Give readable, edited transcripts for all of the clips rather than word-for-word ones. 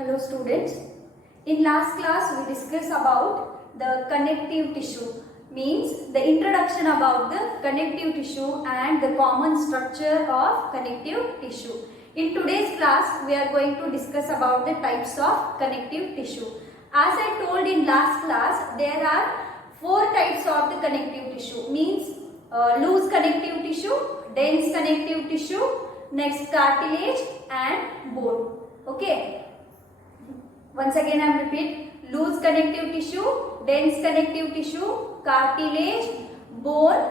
Hello students. In last class we discussed about the connective tissue, means the introduction about the connective tissue and the common structure of connective tissue. In today's class we are going to discuss about the types of connective tissue. As I told in last class, there are 4 types of the connective tissue, means loose connective tissue, dense connective tissue, next cartilage and bone. Okay. Once again I am repeat, loose connective tissue, dense connective tissue, cartilage, bone,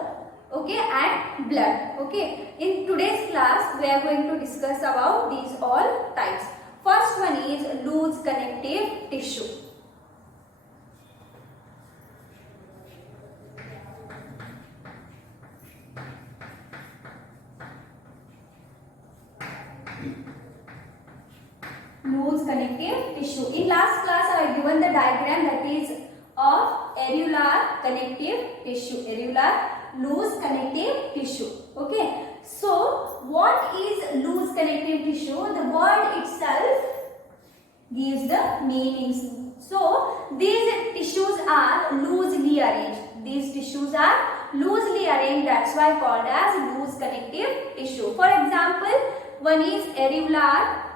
okay, and blood. Okay. In today's class we are going to discuss about these all types. First one is loose connective tissue. Loose connective tissue. In last class I have given the diagram that is of areolar connective tissue. Areolar loose connective tissue. Okay. So what is loose connective tissue? The word itself gives the meanings. So these tissues are loosely arranged. These tissues are loosely arranged. That's why called as loose connective tissue. For example, one is areolar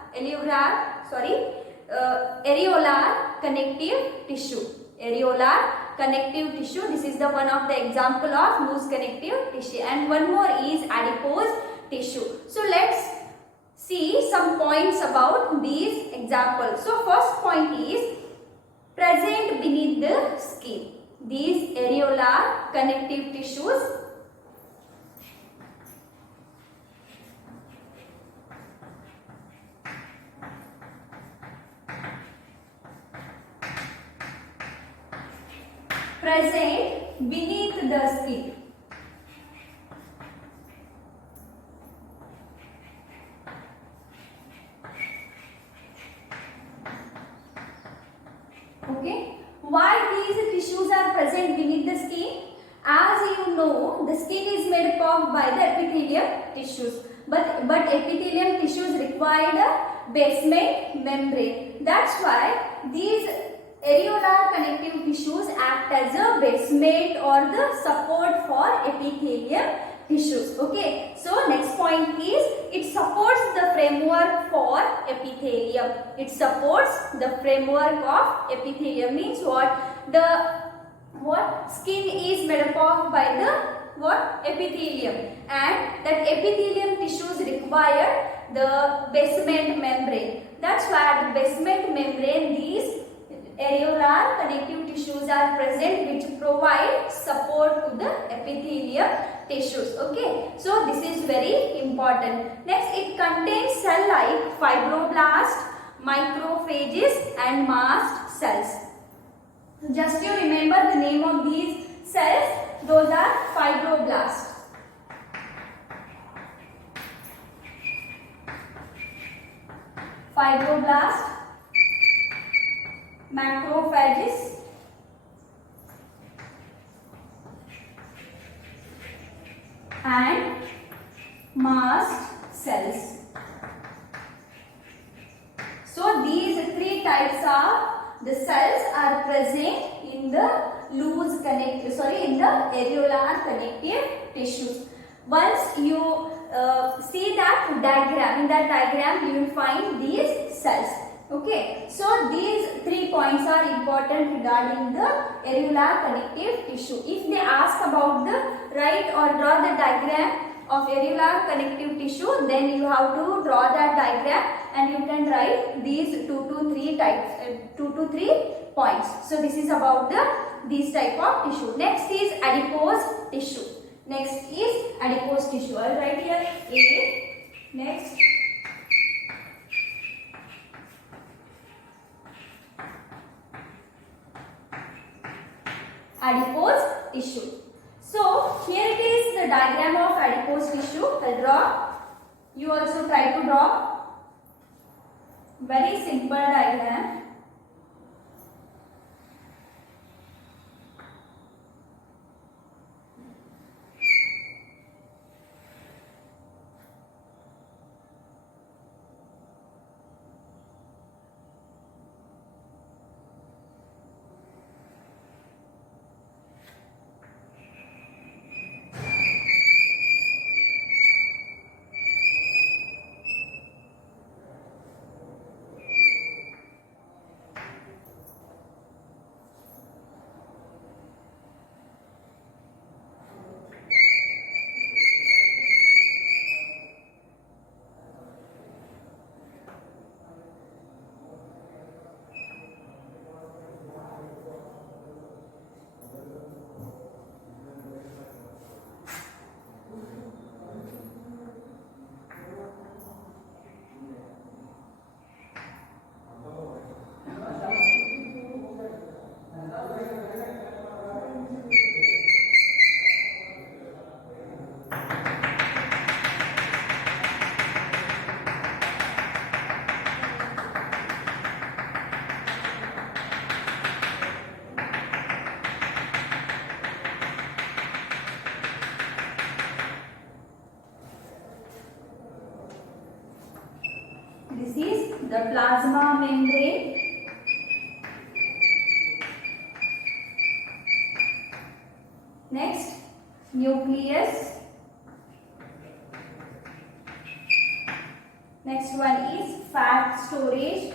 connective tissue. Areolar connective tissue. This is the one of the example of loose connective tissue. And one more is adipose tissue. So let's see some points about these examples. So first point is present beneath the skin. These areolar connective tissues present beneath the skin. Okay. Why these tissues are present beneath the skin? As you know, the skin is made up by the epithelium tissues. But epithelium tissues require a basement membrane. That's why these areolar connective tissues act as a basement or the support for epithelium tissues. Okay. So next point is it supports the framework for epithelium. It supports the framework of epithelium. Means what? What skin is made up of by the epithelium, and that epithelium tissues require the basement membrane. That's why the basement membrane, these areolar connective tissues are present, which provide support to the epithelium tissues. Okay. So this is very important. Next, it contains cell like fibroblast, macrophages and mast cells. Just you remember the name of these cells. Those are fibroblasts. Fibroblast, macrophages, and mast cells. So these 3 types of the cells are present in the in the areolar connective tissues. Once you see that diagram, in that diagram you will find these cells. Okay. So these 3 points are important regarding the areolar connective tissue. If they ask about the write or draw the diagram of areolar connective tissue, then you have to draw that diagram and you can write these 2 to 3 types, 2 to 3 points. So this is about these type of tissue. Next is adipose tissue. Next is adipose tissue. I will write here A. Next, adipose tissue. So here it is the diagram of adipose tissue. I'll draw. You also try to draw. Very simple diagram. This is the plasma membrane. Next, nucleus. Next one is fat storage.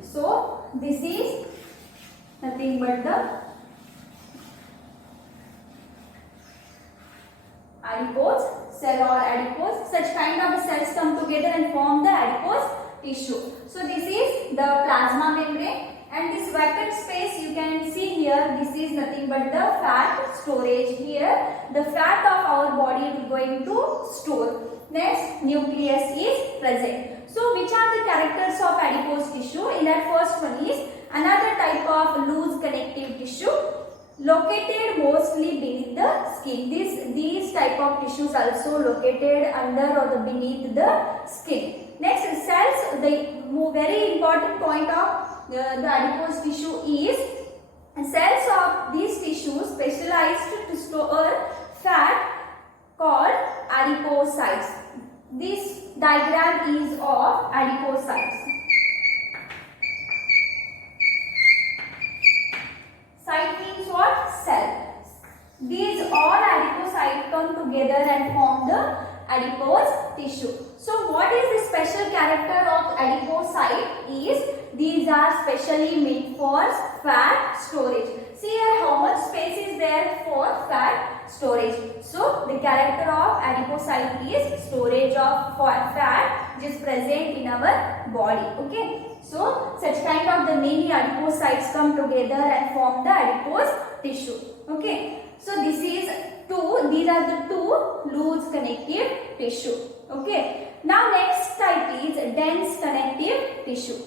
So this is nothing but the adipose cell or adipose. Such kind of cells come together and form the adipose tissue. So this is the plasma membrane, and this vacant space you can see here, this is nothing but the fat storage. Here the fat of our body is going to store. Next, nucleus is present. So which are the characters of adipose tissue? In that, first one is another type of loose connective tissue located mostly beneath the skin. These type of tissues also located under or the beneath the skin. Next, cells. The very important point of the adipose tissue is cells of these tissues specialized to store fat called adipocytes. This diagram is of adipocytes. Site means what? Cell. These all adipocytes come together and form the adipose tissue. So what is the special character of adipocyte is these are specially made for fat storage. See here how much space is there for fat storage. So the character of adipocyte is storage of fat which is present in our body. Okay. So such kind of the many adipocytes come together and form the adipose tissue. Okay. So this is these are the two loose connective tissue. Okay. Now next type is dense connective tissue.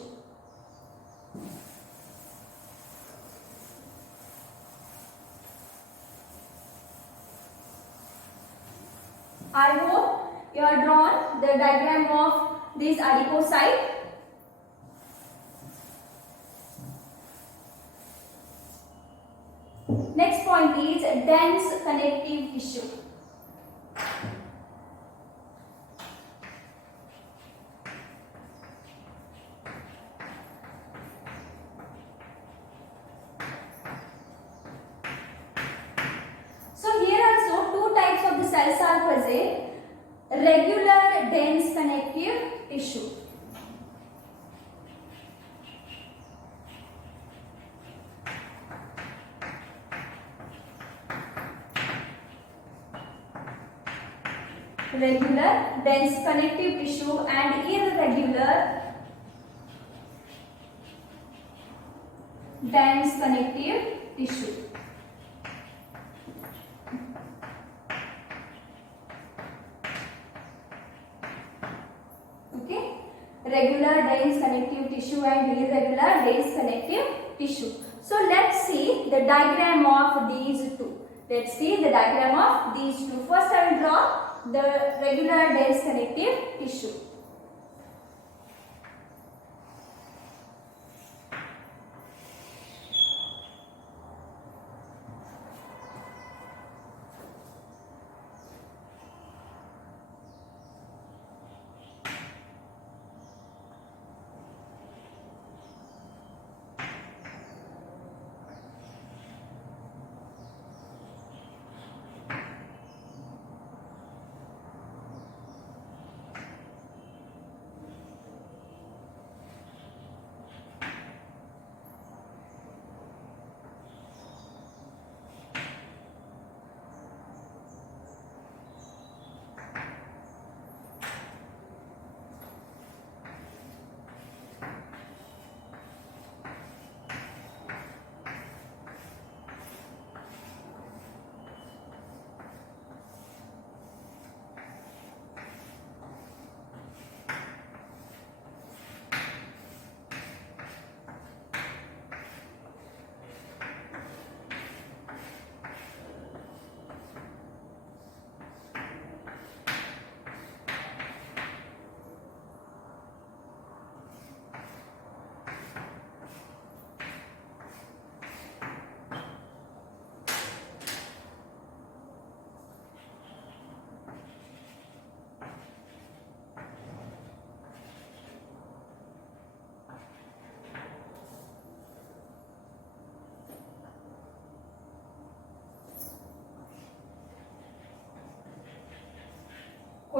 I hope you are drawn the diagram of this adipocyte. Next point is dense connective tissue. So here also two types of the cells are present. Regular dense connective tissue. Regular dense connective tissue and irregular dense connective tissue. Okay, regular dense connective tissue and irregular dense connective tissue. So let's see the diagram of these two. Let's see the diagram of these two. First I will draw the regular dense connective tissue.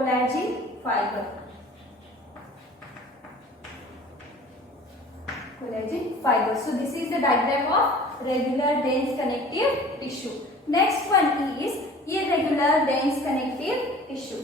collagen fiber. Collagen fiber. So this is the diagram of regular dense connective tissue. Next one is irregular dense connective tissue.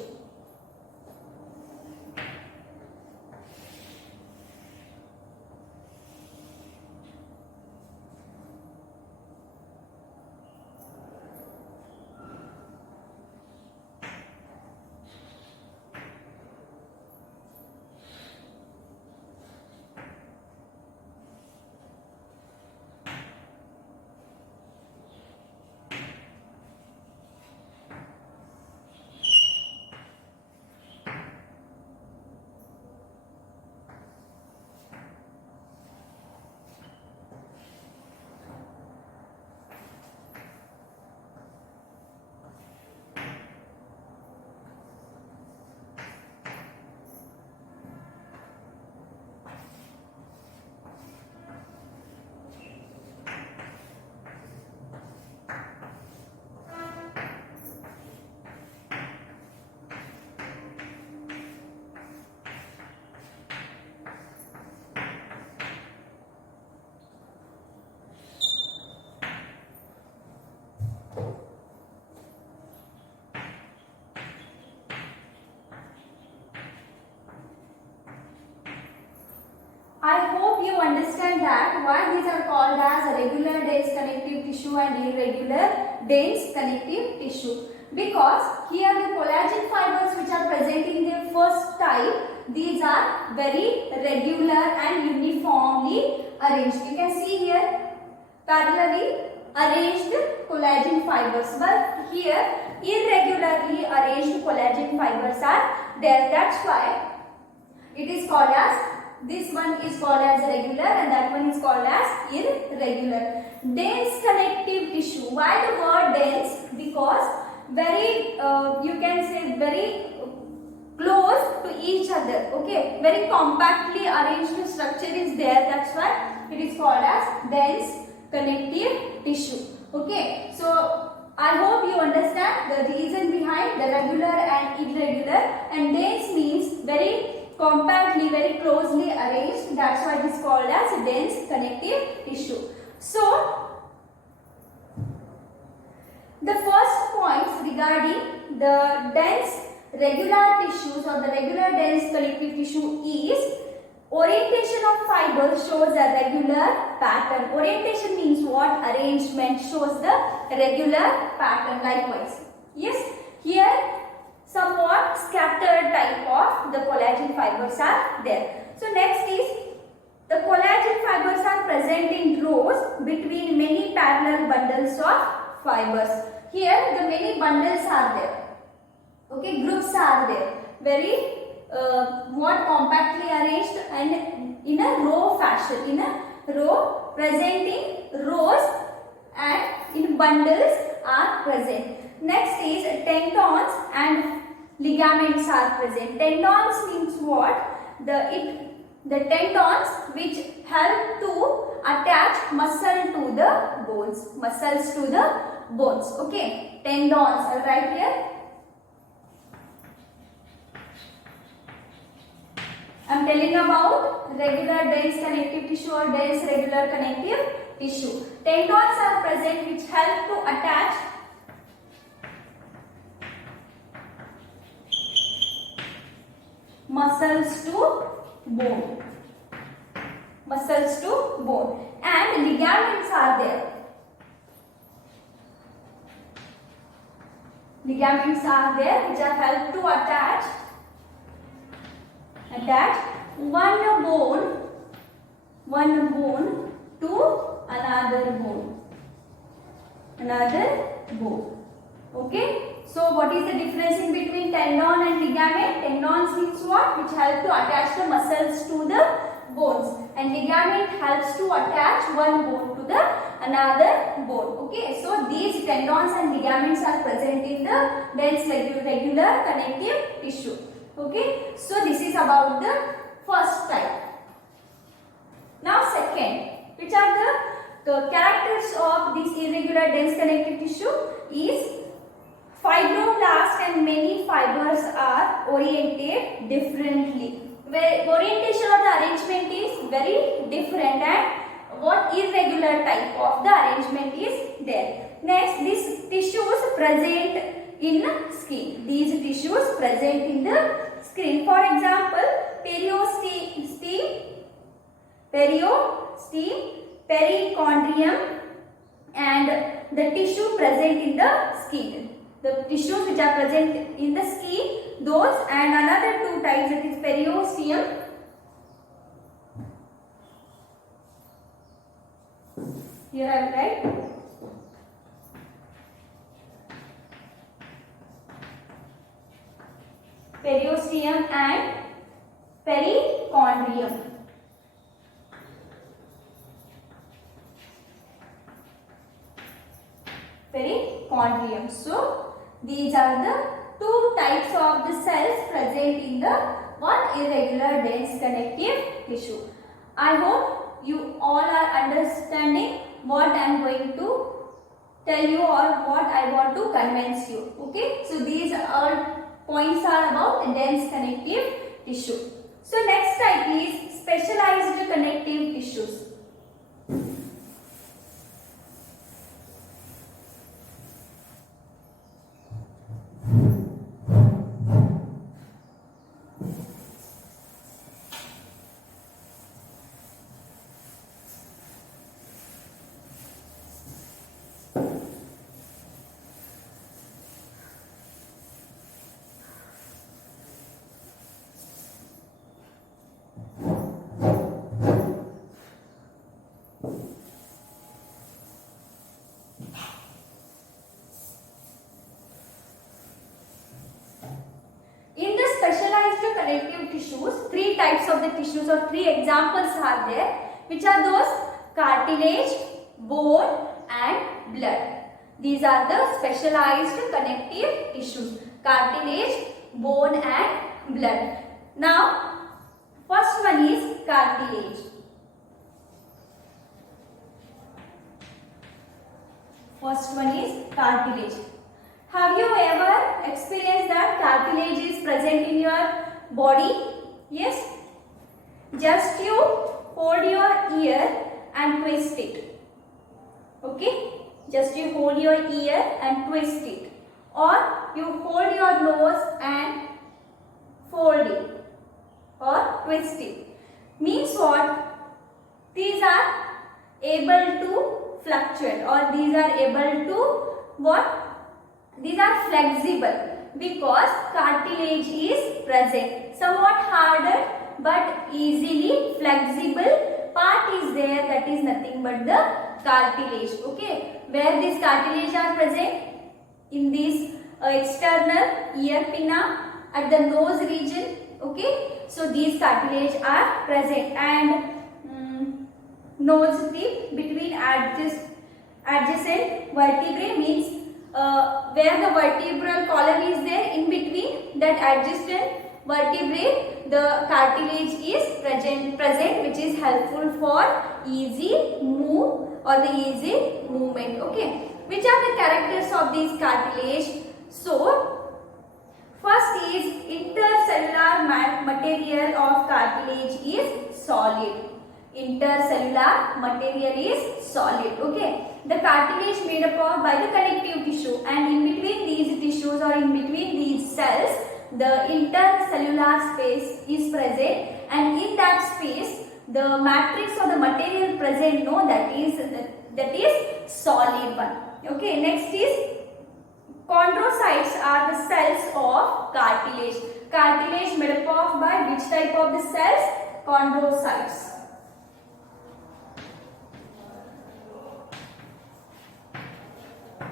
I hope you understand that why these are called as regular dense connective tissue and irregular dense connective tissue. Because here the collagen fibers which are present in the first type, these are very regular and uniformly arranged. You can see here parallelly arranged collagen fibers, but here irregularly arranged collagen fibers are there. That's why it is called as, this one is called as regular and that one is called as irregular. Dense connective tissue. Why the word dense? Because very you can say very close to each other. Okay, very compactly arranged structure is there. That's why it is called as dense connective tissue. Okay, so I hope you understand the reason behind the regular and irregular. And dense means very compactly, very closely arranged. That's why it is called as dense connective tissue. So the first points regarding the dense regular tissues or the regular dense connective tissue is orientation of fiber shows a regular pattern. Orientation means what? Arrangement shows the regular pattern. Likewise, yes, here somewhat scattered type of the collagen fibers are there. So next is the collagen fibers are present in rows between many parallel bundles of fibers. Here the many bundles are there. Okay, groups are there. Very what compactly arranged and in a row fashion. In a row, presenting rows and in bundles are present. Next is tendons and ligaments are present. Tendons means what? The tendons which help to attach muscle to the bones. Muscles to the bones. Okay. Tendons are right here. I am telling about regular dense connective tissue or dense regular connective tissue. Tendons are present which help to attach muscles to bone. Muscles to bone. And ligaments are there. Ligaments are there which are help to attach one bone to another bone. Okay. So what is the difference in between tendon and ligament? Tendons means what? Which help to attach the muscles to the bones, and ligament helps to attach one bone to the another bone. Okay. So these tendons and ligaments are present in the dense regular connective tissue. Okay. So this is about the first type. Now second, which are the characters of this irregular dense connective tissue is Fibroblast and many fibers are oriented differently. Where orientation of the arrangement is very different, and what irregular type of the arrangement is there. Next, these tissues present in skin. These tissues present in the skin. For example, periosteum, perichondrium, and the tissue present in the skin. The tissues which are present in the skin, those, and another two types, that is periosteum. Here I will write periosteum and perichondrium. Perichondrium. So these are the two types of the cells present in the one irregular dense connective tissue. I hope you all are understanding what I am going to tell you or what I want to convince you. Okay, so these all points are about dense connective tissue. So next type is specialized connective tissues. Connective tissues, three types of the tissues or three examples are there, which are those: cartilage, bone and blood. These are the specialized connective tissues: cartilage, bone and blood. Now first one is cartilage. First one is cartilage. Have you ever experienced that cartilage is present in your body? Yes. Just you hold your ear and twist it. Okay. Just you hold your ear and twist it. Or you hold your nose and fold it. Or twist it. Means what? These are able to fluctuate, or these are able to what? These are flexible because cartilage is present. Somewhat harder but easily flexible part is there, that is nothing but the cartilage. Okay, where these cartilage are present? In this external ear pinna, at the nose region. Okay, so these cartilage are present, and nose tip between adjacent vertebrae means where the vertebral column is there, in between that adjacent vertebrae the cartilage is present, which is helpful for easy move or the easy movement. Okay, which are the characters of these cartilage? So first is intercellular material of cartilage is solid. Intercellular material is solid. Okay, the cartilage made up of by the connective tissue, and in between these tissues or in between these cells the intercellular space is present, and in that space the matrix or the material present, no, that is solid one. Okay, next is chondrocytes are the cells of cartilage. Cartilage made up of by which type of the cells? Chondrocytes.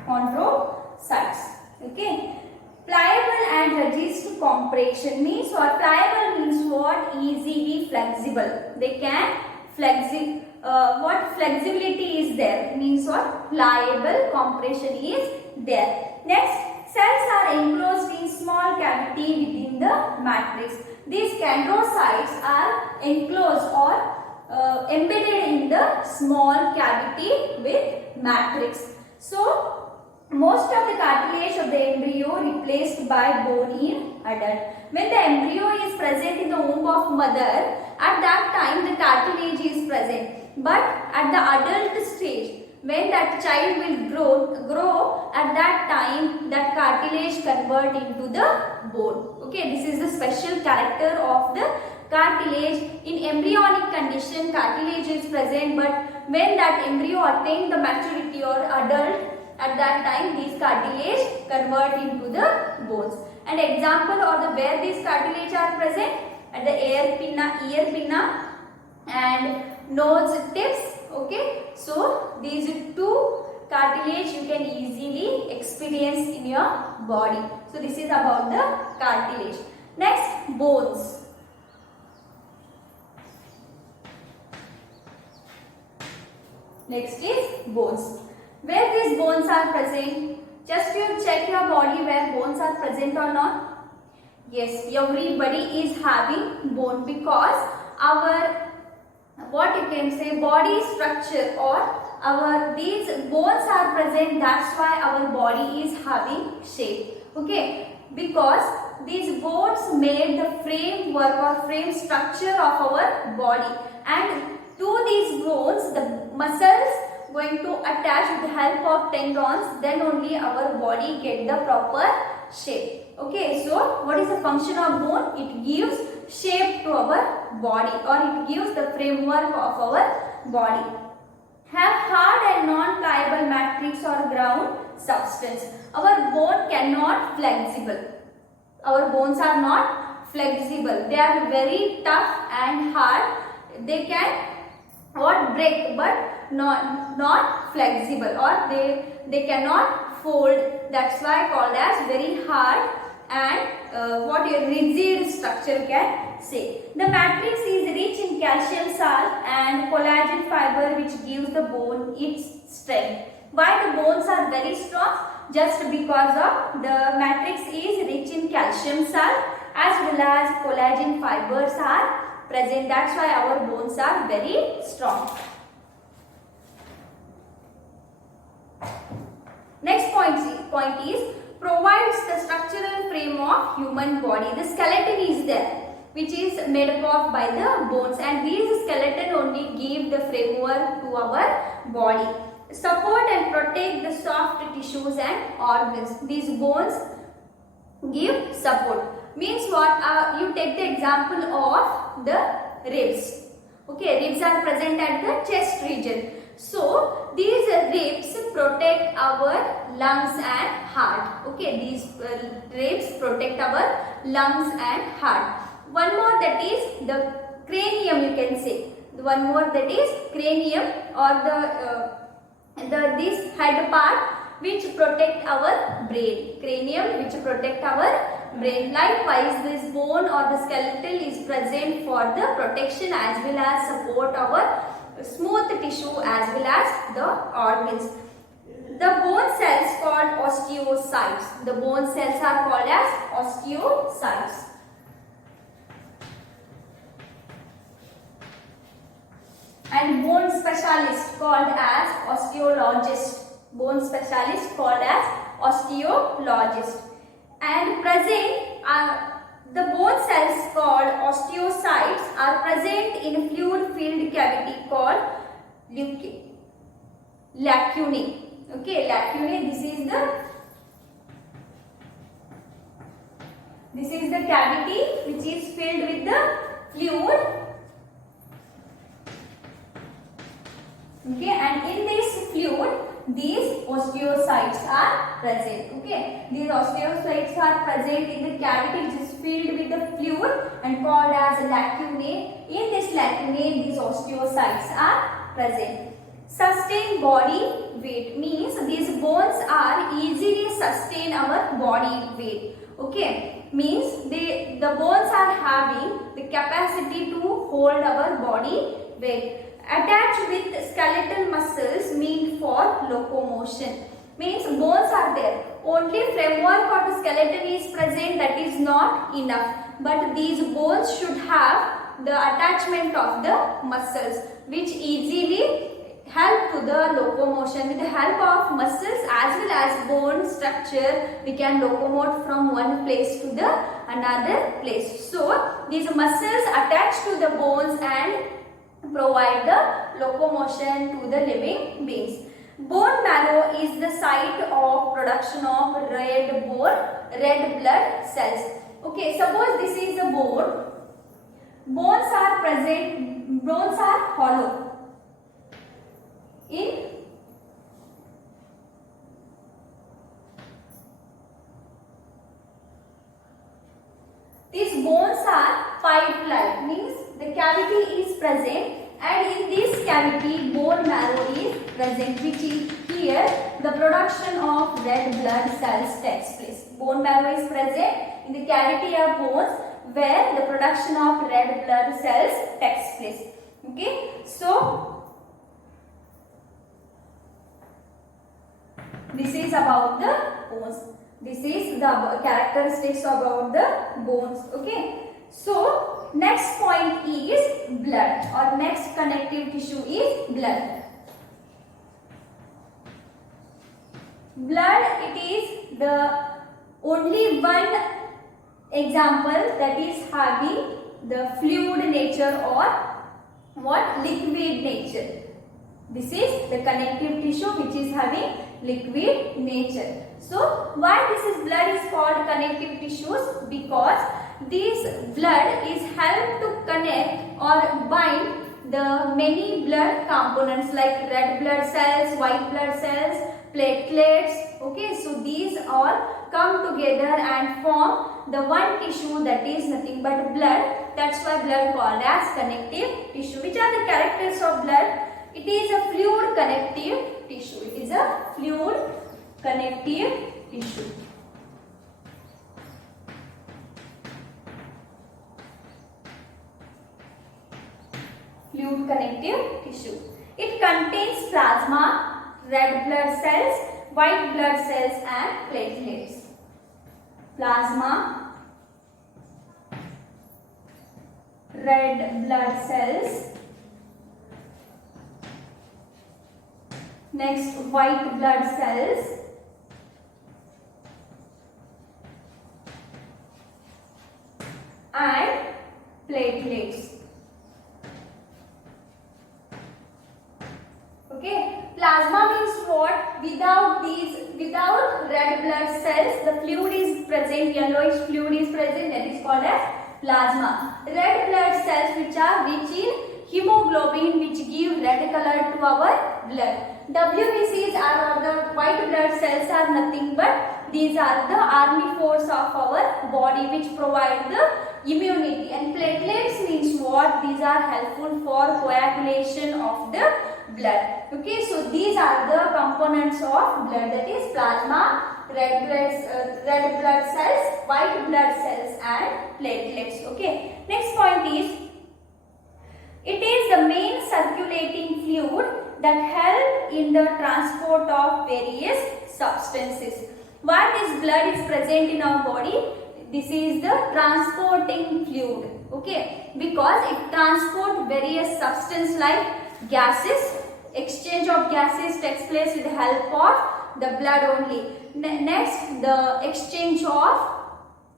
Chondrocytes. Okay. Pliable and resist compression means what? Pliable means what? Easily flexible. They can what flexibility is there? Means what? Pliable. Compression is there. Next, cells are enclosed in small cavity within the matrix. These chondrocytes are enclosed or embedded in the small cavity with matrix. So most of the cartilage of the embryo replaced by bone in adult. When the embryo is present in the womb of mother, at that time the cartilage is present. But at the adult stage, when that child will grow, at that time that cartilage convert into the bone. Okay, this is the special character of the cartilage. In embryonic condition, cartilage is present, but when that embryo attain the maturity or adult, at that time these cartilage convert into the bones. An example or the where these cartilage are present at the ear pinna and nose tips. Okay, so these two cartilage you can easily experience in your body. So this is about the cartilage. Next, bones. Next is bones. Where these bones are present? Just you check your body where bones are present or not. Yes, everybody is having bone because our, what you can say, body structure or our these bones are present. That's why our body is having shape. Okay, because these bones made the framework or frame structure of our body, and to these bones the muscles going to attach with the help of tendons, then only our body get the proper shape. Okay, so what is the function of bone? It gives shape to our body, or it gives the framework of our body. Have hard and non-pliable matrix or ground substance. Our bone cannot flexible. Our bones are not flexible. They are very tough and hard. They can or break, but not flexible, or they cannot fold. That's why called as very hard and what a rigid structure you can say. The matrix is rich in calcium salt and collagen fiber, which gives the bone its strength. Why the bones are very strong? Just because of the matrix is rich in calcium salt as well as collagen fibers are present. That's why our bones are very strong. Next point is provides the structural frame of human body. The skeleton is there, which is made up of by the bones, and these skeleton only give the framework to our body. Support and protect the soft tissues and organs. These bones give support. Means what? You take the example of the ribs. Okay, ribs are present at the chest region. So these ribs protect our lungs and heart. Okay, these ribs protect our lungs and heart. One more, that is the cranium, you can say. One more, that is cranium, or this head part which protect our brain. Cranium which protect our brain. Likewise, this bone or the skeleton is present for the protection as well as support our smooth tissue as well as the organs. The bone cells called osteocytes. The bone cells are called as osteocytes. And bone specialist called as osteologist. Bone specialist called as osteologist. And present the bone cells called osteocytes are present in fluid filled cavity called lacunae. Okay, lacunae. This is the cavity which is filled with the fluid. Okay, and in this fluid, these osteocytes are present. Okay, these osteocytes are present in the cavity which is filled with the fluid and called as lacunae. In this lacunae, these osteocytes are present. Sustain body weight means these bones are easily sustain our body weight. Okay, means the bones are having the capacity to hold our body weight. Attached with skeletal muscles meant for locomotion. Means bones are there. Only framework of the skeleton is present, that is not enough. But these bones should have the attachment of the muscles which easily help to the locomotion. With the help of muscles as well has bone structure, we can locomote from one place to the another place. So these muscles attach to the bones and provide the locomotion to the living beings. Bone marrow is the site of production of red blood cells. Okay, suppose this is the bone. Bones are present, bones are hollow. These bones are pipe-like, means the cavity is present, and in this cavity bone marrow is present, which is here the production of red blood cells takes place. Bone marrow is present in the cavity of bones where the production of red blood cells takes place. Okay, so this is about the bones. This is the characteristics about the bones. Okay, so next point is blood, or next connective tissue is blood. Blood, it is the only one example that is having the fluid nature or what, liquid nature. This is the connective tissue which is having liquid nature. So why this is blood is called connective tissues? Because this blood is helped to connect or bind the many blood components like red blood cells, white blood cells, platelets. Okay, so these all come together and form the one tissue that is nothing but blood. That's why blood called as connective tissue. Which are the characters of blood? It is a fluid connective tissue. It is a fluid connective tissue. Fluid connective tissue. It contains plasma, red blood cells, white blood cells and platelets. Plasma, red blood cells, next white blood cells, and platelets. Okay, plasma means what? Without red blood cells, the fluid is present, yellowish fluid is present, that is called as plasma. Red blood cells which are rich in hemoglobin, which give red color to our blood. WBCs are, or the white blood cells, are nothing but these are the army force of our body which provide the immunity. And platelets means what? These are helpful for coagulation of the blood. Okay, so these are the components of blood, that is plasma, red blood cells, white blood cells and platelets. Okay, next point is, it is the main circulating fluid that help in the transport of various substances. Why this blood is present in our body? This is the transporting fluid. Okay, because it transports various substances like gases. Exchange of gases takes place with the help of the blood only. Next, the exchange of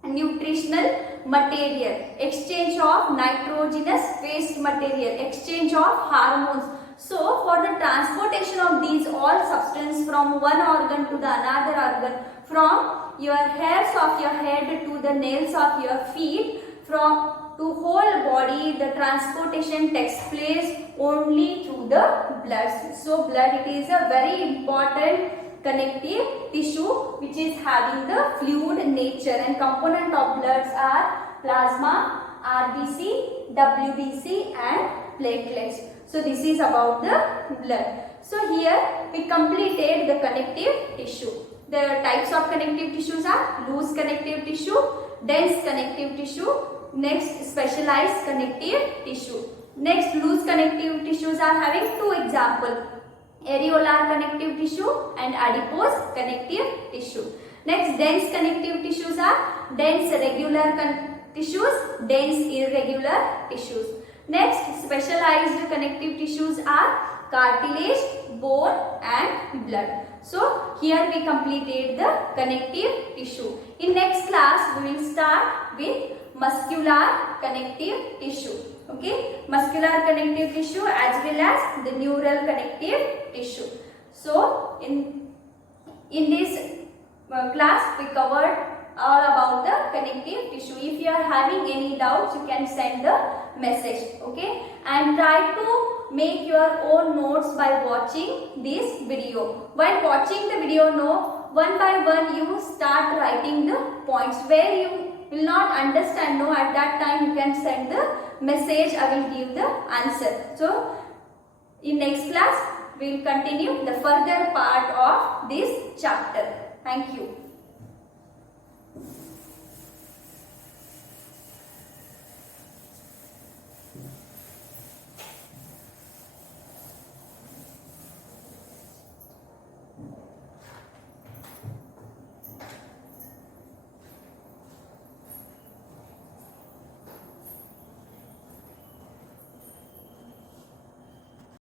nutritional material, exchange of nitrogenous waste material, exchange of hormones. So for the transportation of these all substances from one organ to the another organ, from your hairs of your head to the nails of your feet, from to whole body, the transportation takes place only through the blood. So blood, it is a very important connective tissue which is having the fluid nature, and component of bloods are plasma, RBC, WBC and platelets. So this is about the blood. So here we completed the connective tissue. The types of connective tissues are loose connective tissue, dense connective tissue, next specialized connective tissue. Next, loose connective tissues are having two examples, areolar connective tissue and adipose connective tissue. Next, dense connective tissues are dense regular tissues, dense irregular tissues. Next, specialized connective tissues are cartilage, bone and blood. So here we completed the connective tissue. In next class we will start with muscular connective tissue. Okay, muscular connective tissue as well as the neural connective tissue. So in this class we covered all about the connective tissue. If you are having any doubts, you can send the message. Okay, and try to make your own notes by watching this video. While watching the video, one by one you start writing the points. Where you will not understand, at that time you can send the message. I will give the answer. So in next class we will continue the further part of this chapter. Thank you.